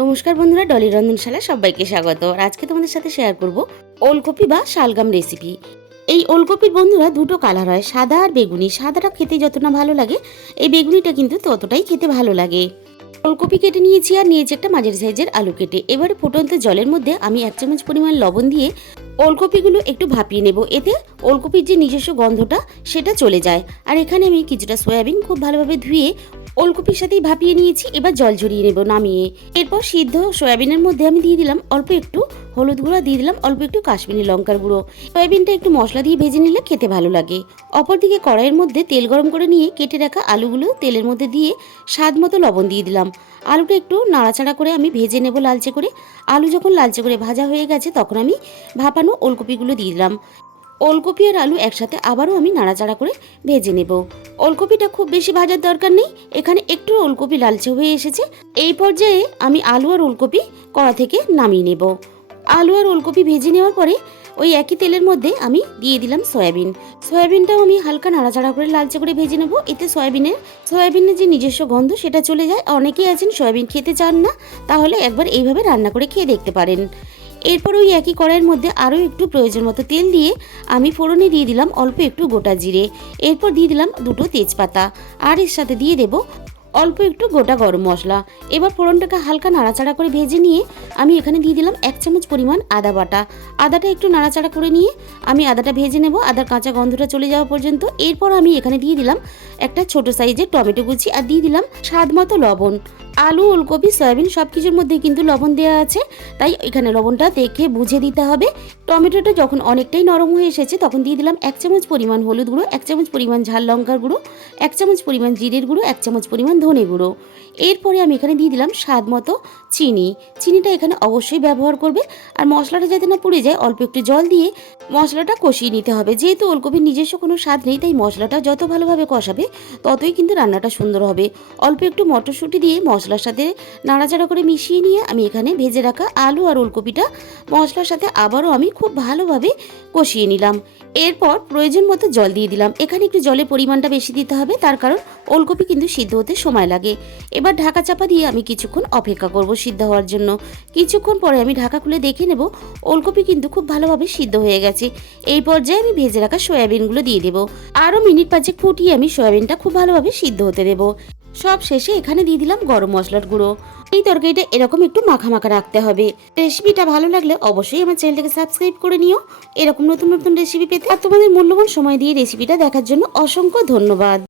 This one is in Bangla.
নমস্কার বন্ধুরা, ডলি রন্ধনশালা সবাইকে স্বাগত। আর আজকে তোমাদের সাথে শেয়ার করব ওলকপি বা শালগাম রেসিপি এই ওলকপির বন্ধুরা দুটো কালার হয়, সাদা আর বেগুনি। সাদাটা খেতে যতটা ভালো লাগে, এই বেগুনিটা কিন্তু ততটাই খেতে ভালো লাগে। ওলকপি কেটে নিয়েছি আর নিয়েছি একটা মাঝারি সাইজের আলু কেটে। এবারে ফুটন্ত জলের মধ্যে আমি এক চামচ পরিমাণ লবণ দিয়ে ওলকপিগুলো একটু ভাপিয়ে নেব। এতে ওলকপির যে নিজস্ব গন্ধটা, সেটা চলে যায়। আর এখানে আমি কিছুটা সয়াবিন খুব ভালোভাবে ধুয়ে ওলকপির সাথেই ভাপিয়ে নিয়েছি, এবার জল ঝরিয়ে নেব নামিয়ে। এরপর সিদ্ধ সয়াবিনের মধ্যে আমি দিয়ে দিলাম অল্প একটু হলুদ গুঁড়ো, দিয়ে দিলাম অল্প একটু কাশ্মীরি লঙ্কার গুঁড়ো। সয়াবিনটা একটু মশলা দিয়ে ভেজে নিলে খেতে ভালো লাগে। অপরদিকে কড়াইয়ের মধ্যে তেল গরম করে নিয়ে কেটে রাখা আলুগুলো তেলের মধ্যে দিয়ে স্বাদ মতো লবণ দিয়ে দিলাম। আলুটা একটু নাড়াচাড়া করে আমি ভেজে নেব লালচে করে। আলু যখন লালচে করে ভাজা হয়ে গেছে, তখন আমি ভাপানো ওলকপিগুলো দিয়ে দিলাম। ওলকপি আর আলু একসাথে আবারও আমি নাড়াচাড়া করে ভেজে নেব। ওলকপিটা খুব বেশি ভাজার দরকার নেই, এখানে একটু ওলকপি লালচে হয়ে এসেছে। এই পর্যায়ে আমি আলু আর ওলকপি কড়া থেকে নামিয়ে নেব। আলু আর ওলকপি ভেজে নেওয়ার পরে ওই একই তেলের মধ্যে আমি দিয়ে দিলাম সয়াবিন। সয়াবিনটাও আমি হালকা নাড়াচাড়া করে লালচে করে ভেজে নেব। এতে সয়াবিনের সয়াবিনের যে নিজস্ব গন্ধ সেটা চলে যায়। অনেকেই আছেন সয়াবিন খেতে চান না, তাহলে একবার এইভাবে রান্না করে খেয়ে দেখতে পারেন। এরপর ওই একই কড়াইয়ের মধ্যে আরও একটু প্রয়োজন মতো তেল দিয়ে আমি ফোড়নে দিয়ে দিলাম অল্প একটু গোটা জিরে। এরপর দিয়ে দিলাম দুটো তেজপাতা। আর এর সাথে দিয়ে দেব অল্প একটু গোটা গরম মশলা। এবার ফোড়নটাকে হালকা নাড়াচাড়া করে ভেজে নিয়ে আমি এখানে দিয়ে দিলাম এক চামচ পরিমাণ আদা বাটা। আদাটা একটু নাড়াচাড়া করে নিয়ে আমি আদাটা ভেজে নেব। আদার কাঁচা গন্ধটা চলে যাওয়া পর্যন্ত। এরপর আমি এখানে দিয়ে দিলাম একটা ছোট সাইজের টমেটো কুচি আর দিয়ে দিলাম স্বাদ মতো লবণ। আলু, ওলকপি, সয়াবিন সব কিছুর মধ্যে কিন্তু লবণ দেওয়া আছে। তাই এখানে লবণটা দেখে বুঝে দিতে হবে। টমেটোটা যখন অনেকটাই নরম হয়ে এসেছে তখন দিয়ে দিলাম এক চামচ পরিমাণ হলুদ গুঁড়ো, এক চামচ পরিমাণ ঝাল লঙ্কার গুঁড়ো, এক চামচ পরিমাণ জিরের গুঁড়ো, এক চামচ পরিমাণ ধনে গুঁড়ো। এরপরে আমি এখানে দিয়ে দিলাম স্বাদ মতো চিনি। চিনিটা এখানে অবশ্যই ব্যবহার করবে। আর মশলাটা যাতে না পুড়ে যায়, অল্প একটু জল দিয়ে মশলাটা কষিয়ে নিতে হবে। যেহেতু ওলকপির নিজস্ব কোনো স্বাদ নেই, তাই মশলাটা যত ভালোভাবে কষাবে, ততই কিন্তু রান্নাটা সুন্দর হবে। অল্প একটু মটরশুঁটি দিয়ে মশলার সাথে নাড়াচাড়া করে মিশিয়ে নিয়ে আমি এখানে ভেজে রাখা আলু আর ওলকপিটা মশলার সাথে আবারও আমি খুব ভালোভাবে কষিয়ে নিলাম। এরপর প্রয়োজন মতো জল দিয়ে দিলাম। এখানে একটু জলের পরিমাণটা বেশি দিতে হবে। তার কারণ ওলকপি কিন্তু সিদ্ধ হতে সময় লাগে। এবার ঢাকা চাপা দিয়ে আমি কিছুক্ষণ অপেক্ষা করব সিদ্ধ হওয়ার জন্য। কিছুক্ষণ পরে আমি ঢাকা খুলে দেখে নেব, ওলকপি কিন্তু খুব ভালোভাবে সিদ্ধ হয়ে গেছে। এই পর্যায়ে আমি ভেজে রাখা সয়াবিনগুলো দিয়ে দেবো। আরও মিনিট পাঁচেক ফুটিয়ে আমি সয়াবিনটা খুব ভালোভাবে সিদ্ধ হতে দেবো। সব শেষে এখানে দিয়ে দিলাম গরম মশলার গুঁড়ো। এই তরকারিটা এরকম একটু মাখা মাখা রাখতে হবে। রেসিপিটা ভালো লাগলে অবশ্যই আমার চ্যানেলটাকে সাবস্ক্রাইব করে নিও। এরকম নতুন নতুন রেসিপি পেতে আর তোমাদের মূল্যবান সময় দিয়ে রেসিপিটা দেখার জন্য অসংখ্য ধন্যবাদ।